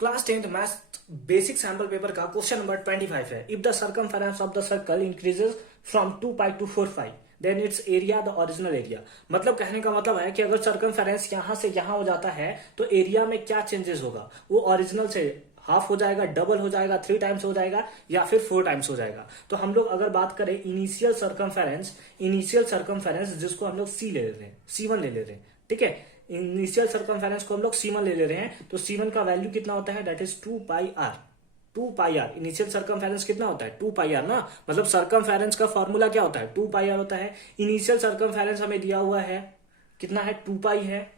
Class 10th math basic sample paper का question number 25 है। If the circumference of the circle increases from 2 pi to 4 pi then its area the original area. मतलब कहने का मतलब है कि अगर सर्कमफेरेंस यहां से यहां हो जाता है तो एरिया में क्या चेंजेस होगा, वो ओरिजिनल से हाफ हो जाएगा, डबल हो जाएगा, 3 टाइम्स हो जाएगा या फिर 4 टाइम्स हो जाएगा। तो हम लोग अगर बात करें इनिशियल सर्कमफेरेंस जिसको हम लोग सी ले लेते हैं, C1 ले लेते हैं, ठीक है। इनिशियल सर्कमफेरेंस को हम लोग C1 ले रहे हैं, तो C1 का वैल्यू कितना होता है, that is 2 pi R. 2 pi R initial circumference कितना होता है, 2 पाई आर ना। मतलब सर्कमफेरेंस का फॉर्मूला क्या होता है, 2 पाई आर होता है। इनिशियल सर्कमफेरेंस हमें दिया हुआ है कितना है, 2 पाई है,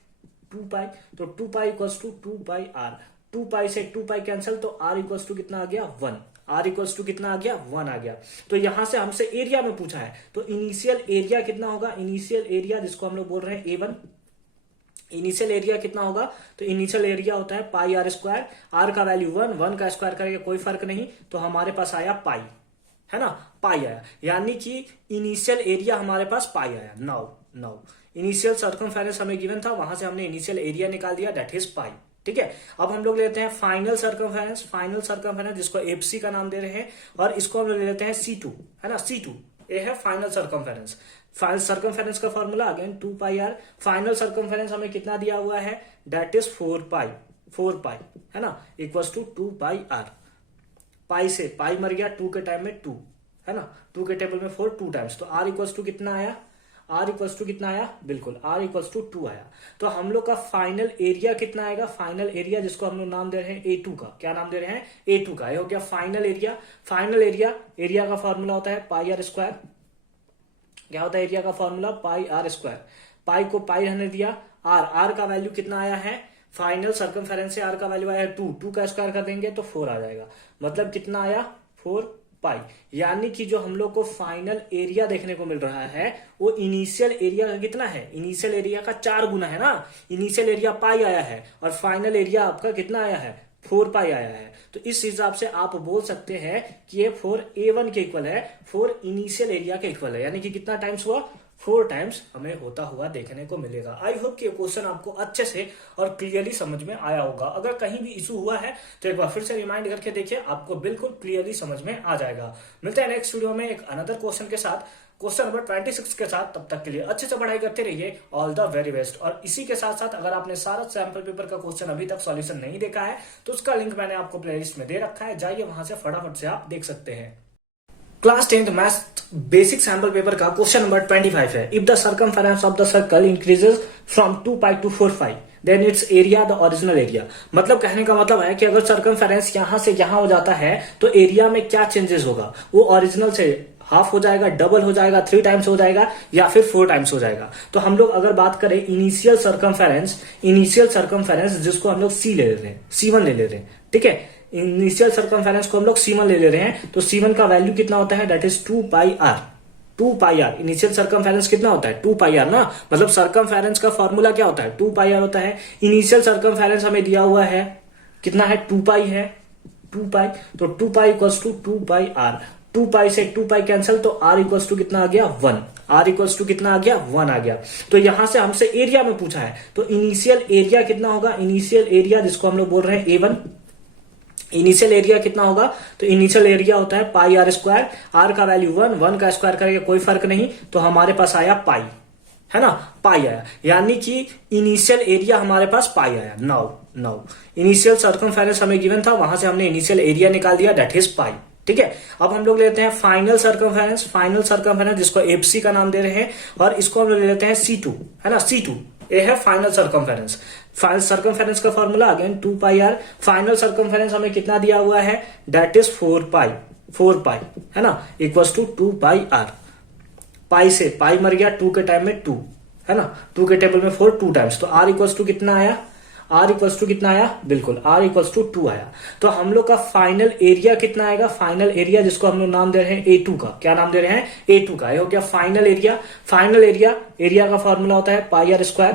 2 पाई। तो 2 pi equals to 2 pi R. 2 pi से 2 पाई कैंसिल, तो आर इक्वल्स टू कितना आ गया, 1। आर इक्वल्स टू कितना आ गया, 1 आ गया। तो यहां से हमसे एरिया में पूछा है, तो इनिशियल एरिया कितना होगा, इनिशियल एरिया जिसको हम लोग बोल रहे हैं A1। इनिशियल एरिया कितना होगा, तो इनिशियल एरिया होता है पाई आर स्क्वायर। आर का वैल्यू 1 का स्क्वायर करेंगे कोई फर्क नहीं, तो हमारे पास आया पाई, है ना, पाई आया। यानी कि इनिशियल एरिया हमारे पास पाई आया। नाउ इनिशियल सर्कमफेरेंस हमें गिवन था, वहां से हमने इनिशियल एरिया निकाल दिया, दैट इज पाई। ठीक है, अब हम लोग लेते हैं फाइनल सर्कमफेरेंस जिसको एफसी का नाम दे रहे हैं, और इसको हम लोग ले लेते हैं C2, है ना, C2 ये है फाइनल सर्कमफेरेंस। फाइनल सर्कमफेरेंस का formula again 2 pi R. Final circumference हमें कितना दिया हुआ है, दैट इज 4 पाई, है ना, इक्वल्स टू 2 पाई आर। पाई से पाई मर गया, 2 के टाइम में 2, है ना, 2 के टेबल में 4 2 टाइम्स, तो आर इक्वल्स टू कितना आया, आर इक्वल्स टू कितना आया, बिल्कुल आर इक्वल्स टू 2 आया। तो हम लोग का फाइनल एरिया कितना आएगा, फाइनल एरिया जिसको हम लोग नाम दे रहे हैं A2 का, क्या नाम दे रहे हैं, A2 का। ये हो गया फाइनल एरिया। एरिया का फॉर्मूला होता है पाई आर स्क्वायर। क्या होता है एरिया का फॉर्मूला, पाई आर स्क्वायर। पाई को पाई रहने दिया, आर का वैल्यू कितना आया है, फाइनल सर्कमफेरेंस से आर का वैल्यू आया 2 का स्क्वायर कर देंगे तो 4 आ जाएगा। मतलब कितना आया, 4 पाई। यानी कि जो हम लोग को फाइनल एरिया देखने को मिल रहा है वो इनिशियल एरिया का कितना है, इनिशियल एरिया का 4 गुना है ना। इनिशियल एरिया पाई आया है और फाइनल एरिया आपका कितना आया है, 4 पाई आया है। तो इस हिसाब से आप बोल सकते हैं कि ये 4A1 के इक्वल है, 4 इनिशियल एरिया के इक्वल है। यानी कि कितना टाइम्स हुआ, 4 टाइम्स हमें होता हुआ देखने को मिलेगा। आई होप कि ये क्वेश्चन आपको अच्छे से और क्लियरली समझ में आया होगा। अगर कहीं भी इशू हुआ है तो एक बार फिर से रिमाइंड करके देखिए, आपको बिल्कुल क्लियरली समझ में आ जाएगा। मिलते हैं नेक्स्ट वीडियो में एक अनदर क्वेश्चन के साथ, क्वेश्चन नंबर 26 के साथ। तब तक के लिए अच्छे से पढ़ाई करते रहिए। All the very best. और इसी के साथ साथ अगर आपने सारा सैंपल पेपर का क्वेश्चन अभी तक सॉल्यूशन नहीं देखा है तो उसका लिंक मैंने आपको प्लेलिस्ट में दे रखा है, जाइए वहां से फटाफट से आप देख सकते हैं। Class 10th math basic sample paper का क्वेश्चन नंबर 25 है। If the circumference of the circle increases from 2 pi to 4 pi then its area the original area. मतलब कहने का मतलब है कि अगर सर्कमफेरेंस यहां से यहां हो जाता है तो एरिया में क्या चेंजेस होगा, वो ओरिजिनल से हाफ हो जाएगा, डबल हो जाएगा, 3 टाइम्स हो जाएगा या फिर 4 टाइम्स हो जाएगा। तो हम लोग अगर बात करें इनिशियल सर्कमफेरेंस जिसको हम लोग C ले लेते हैं, C1 ले लेते हैं, ठीक है। इनिशियल सर्कमफेरेंस को हम लोग C1 ले रहे हैं, तो C1 का वैल्यू कितना होता है, that is 2 pi R. 2 pi R initial circumference कितना होता है, 2 पाई आर ना। मतलब सर्कमफेरेंस का फॉर्मूला क्या होता है, 2 पाई आर होता है। इनिशियल सर्कमफेरेंस हमें दिया हुआ है कितना है, 2 पाई है, 2 पाई। तो 2 pi equals to 2 pi R. 2 pi से 2 पाई कैंसिल, तो आर इक्वल्स टू कितना आ गया, 1। आर इक्वल्स टू कितना आ गया, 1 आ गया। तो यहां से हमसे एरिया में पूछा है, तो इनिशियल एरिया कितना होगा, इनिशियल एरिया जिसको हम लोग बोल रहे हैं A1। इनिशियल एरिया कितना होगा, तो इनिशियल एरिया होता है पाई आर स्क्वायर। आर का वैल्यू 1 का स्क्वायर करेंगे कोई फर्क नहीं, तो हमारे पास आया पाई, है ना, पाई आया। यानी कि इनिशियल एरिया हमारे पास पाई आया। नाउ इनिशियल सर्कमफेरेंस हमें गिवन था, वहां से हमने इनिशियल एरिया निकाल दिया, दैट इज पाई। ठीक है, अब हम लोग लेते हैं फाइनल सर्कमफेरेंस जिसको एफसी का नाम दे रहे हैं, और इसको हम लोग ले लेते हैं C2, है ना, C2 ये है फाइनल सर्कमफेरेंस। फाइनल सर्कमफेरेंस का formula again 2 pi R. Final circumference हमें कितना दिया हुआ है, दैट इज 4 पाई, है ना, इक्वल्स टू 2 पाई आर। पाई से पाई मर गया, 2 के टाइम में 2, है ना, 2 के टेबल में 4 2 टाइम्स, तो आर इक्वल्स टू कितना आया, आर इक्वल्स टू कितना आया, बिल्कुल आर इक्वल्स टू 2 आया। तो हम लोग का फाइनल एरिया कितना आएगा, फाइनल एरिया जिसको हम लोग नाम दे रहे हैं A2 का, क्या नाम दे रहे हैं, A2 का। ये हो गया फाइनल एरिया का फॉर्मूला होता है पाई आर स्क्वायर।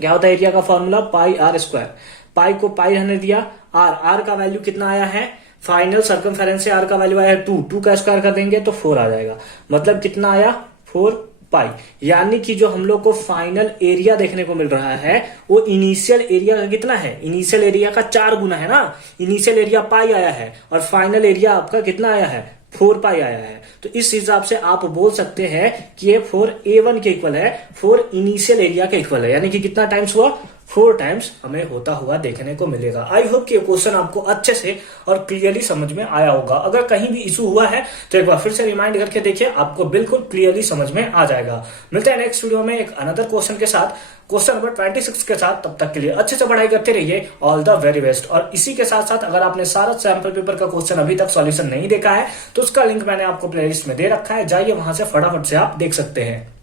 क्या होता है एरिया का फॉर्मूला, पाई आर स्क्वायर। पाई को पाई रहने दिया, आर का वैल्यू कितना आया है, फाइनल सर्कमफेरेंस से आर का वैल्यू आया 2 का स्क्वायर कर देंगे तो 4 आ जाएगा। मतलब कितना आया, 4 पाई, यानी कि जो हम लोग को फाइनल एरिया देखने को मिल रहा है वो इनिशियल एरिया का कितना है, इनिशियल एरिया का 4 गुना है ना। इनिशियल एरिया पाई आया है और फाइनल एरिया आपका कितना आया है, 4 पाई आया है। तो इस हिसाब से आप बोल सकते हैं कि ये 4a1 के इक्वल है, 4 इनिशियल एरिया के इक्वल है, यानी कि कितना टाइम्स हुआ, 4 टाइम्स हमें होता हुआ देखने को मिलेगा। आई होप कि ये क्वेश्चन आपको अच्छे से और क्लियरली समझ में आया होगा। अगर कहीं भी इशू हुआ है तो एक बार फिर से रिमाइंड करके देखिए, आपको बिल्कुल क्लियरली समझ में आ जाएगा। मिलते हैं नेक्स्ट वीडियो में एक अनदर क्वेश्चन के साथ, क्वेश्चन नंबर 26 के साथ। तब तक के लिए अच्छे से पढ़ाई करते रहिए। All the very best. और इसी के साथ साथ अगर आपने सारा सैंपल पेपर का क्वेश्चन अभी तक सॉल्यूशन नहीं देखा है तो उसका लिंक मैंने आपको प्लेलिस्ट में दे रखा है, जाइए वहां से फटाफट से आप देख सकते हैं।